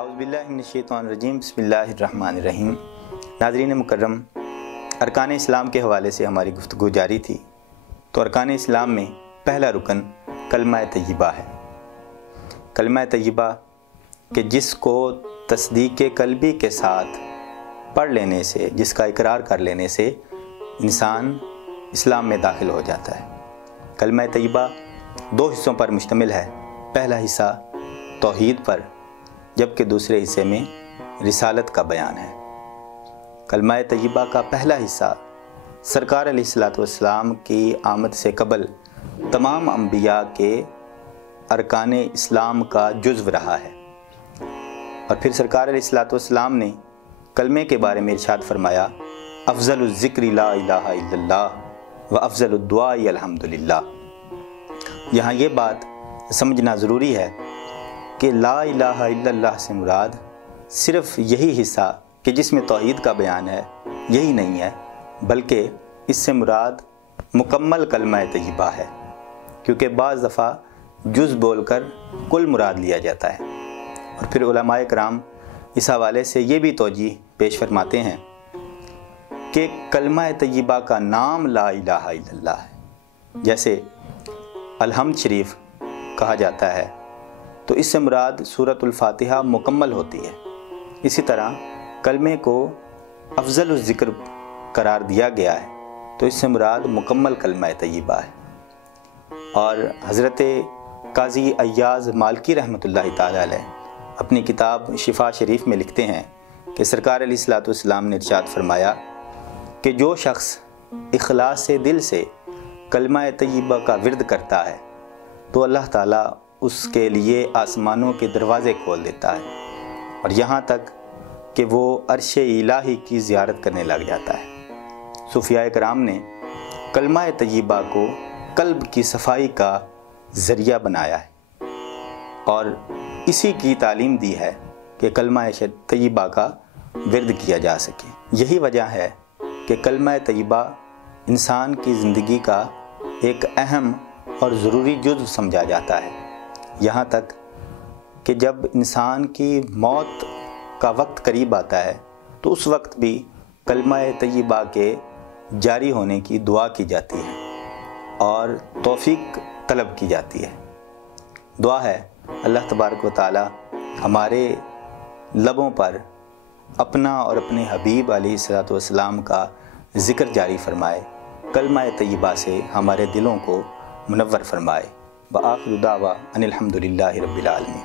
اعوذ باللہ من الشیطان الرجیم، بسم اللہ الرحمن الرحیم۔ ناظرین مکرم، ارکان اسلام کے حوالے سے ہماری گفتگو جاری تھی، تو ارکان اسلام میں پہلا رکن کلمہ طیبہ ہے۔ کلمہ طیبہ کہ جس کو تصدیق قلبی کے ساتھ پڑھ لینے سے، جس کا اقرار کر لینے سے انسان اسلام میں داخل ہو جاتا ہے۔ کلمہ طیبہ دو حصوں پر مشتمل ہے۔ پہلا حصہ توحید پر، جبکہ دوسرے حصے میں رسالت کا بیان ہے۔ کلمہ طیبہ کا پہلا حصہ سرکار علیہ الصلوۃ والسلام کی آمد سے قبل تمام انبیاء کے ارکان اسلام کا جزو رہا ہے، اور پھر سرکار علیہ الصلوۃ والسلام نے کلمے کے بارے میں ارشاد فرمایا، افضل الذکر لا الہ الا اللہ و افضل الدعاء الحمدللہ۔ یہاں یہ بات سمجھنا ضروری ہے کہ لا الہ الا اللہ سے مراد صرف یہی حصہ کہ جس میں توحید کا بیان ہے یہی نہیں ہے، بلکہ اس سے مراد مکمل کلمہ طیبہ ہے، کیونکہ بعض دفعہ جز بول کر کل مراد لیا جاتا ہے۔ اور پھر علماء کرام اس حوالے سے یہ بھی توجیہ پیش فرماتے ہیں کہ کلمہ طیبہ کا نام لا الہ الا اللہ ہے۔ جیسے الحمد شریف کہا جاتا ہے تو اس سے مراد سورۃ الفاتحہ مکمل ہوتی ہے۔ اسی طرح کلمے کو افضل الذکر قرار دیا گیا ہے تو اس سے مراد مکمل کلمہ طیبہ ہے۔ اور حضرت قاضی ایاز مالکی رحمۃ اللہ تعالی علیہ اپنی کتاب شفا شریف میں لکھتے ہیں کہ سرکار علیہ الصلوۃ والسلام نے ارشاد فرمایا کہ جو شخص اخلاص سے دل سے کلمہ طیبہ کا ورد کرتا ہے تو اللہ تعالیٰ اس کے لیے آسمانوں کے دروازے کھول دیتا ہے، اور یہاں تک کہ وہ عرش الہی کی زیارت کرنے لگ جاتا ہے۔ صوفیاء کرام نے کلمہ طیبہ کو قلب کی صفائی کا ذریعہ بنایا ہے، اور اسی کی تعلیم دی ہے کہ کلمہ طیبہ کا ورد کیا جا سکے۔ یہی وجہ ہے کہ کلمہ طیبہ انسان کی زندگی کا ایک اہم اور ضروری جزو سمجھا جاتا ہے، یہاں تک کہ جب انسان کی موت کا وقت قریب آتا ہے تو اس وقت بھی کلمہ طیبہ کے جاری ہونے کی دعا کی جاتی ہے اور توفیق طلب کی جاتی ہے۔ دعا ہے اللہ تبارک و تعالی ہمارے لبوں پر اپنا اور اپنے حبیب علیہ الصلوۃ والسلام کا ذکر جاری فرمائے، کلمہ طیبہ سے ہمارے دلوں کو منور فرمائے۔ وآخر دعوانا ان الحمد للہ رب العالمین۔